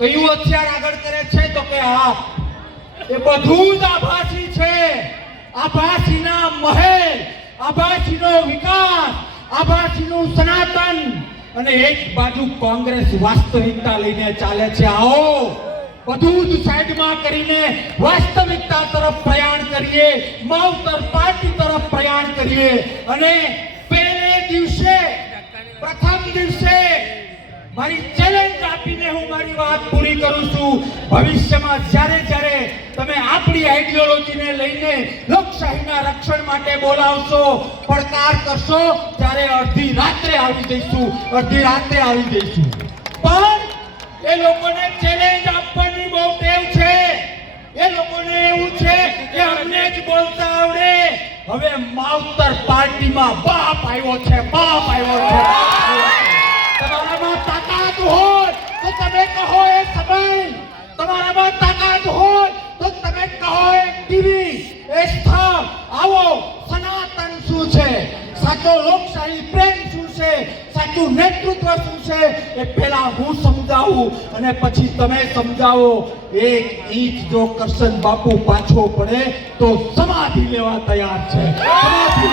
કયું હથિયાર આગળ કરે છે તો કે આપ. એ બધું જ આભાસી છે. આભાસીના મહેલ, આભાસીનો વિકાસ, આભાસીનું સનાતન, અને એક બાજુ કોંગ્રેસ વાસ્તવિકતા લઈને ચાલે છે. આવો બધું જ સાઈડમાં કરીને વાસ્તવિકતા તરફ પ્રયાણ કરીએ, માવતર પાર્ટી તરફ પ્રયાણ કરીએ. અને પહેલે દિવસે, પ્રથમ દિવસે મારી ચેલેન્જ આપીને હું મારી વાત પૂરી કરું છું. ભવિષ્યમાં જ્યારે જ્યારે તમે આપણી આઈડિયોલોજીને લઈને લોકશાહીના રક્ષણ માટે બોલાવશો, પડકાર કરશો, ત્યારે અડધી રાત્રે આવી જઈશું, અડધી રાત્રે આવી જઈશું. પણ એ લોકોને ચેલેન્જ આપવાની બહુ ટેવ છે. એ લોકોને એવું છે કે અમને જ બોલતા આવડે. હવે માવતર પાર્ટીમાં બાપ આવ્યો છે, બાપ આવ્યો છે. તમારામાં તાકાત હોય તો તમે કહો એ સમય, તમારામાં તાકાત હોય તો તમે કહો એ ટીવી, એ સ્થળ. આવો સનાતન શું છે, સાચો લોકશાહી પ્રેમ શું છે, સાચું નેતૃત્વ શું છે, એ પહેલા હું સમજાવું અને પછી તમે સમજાવો. એક ઇંચ જો કરશન બાપુ પાછો પડે તો સમાધિ લેવા તૈયાર છે, સમાધિ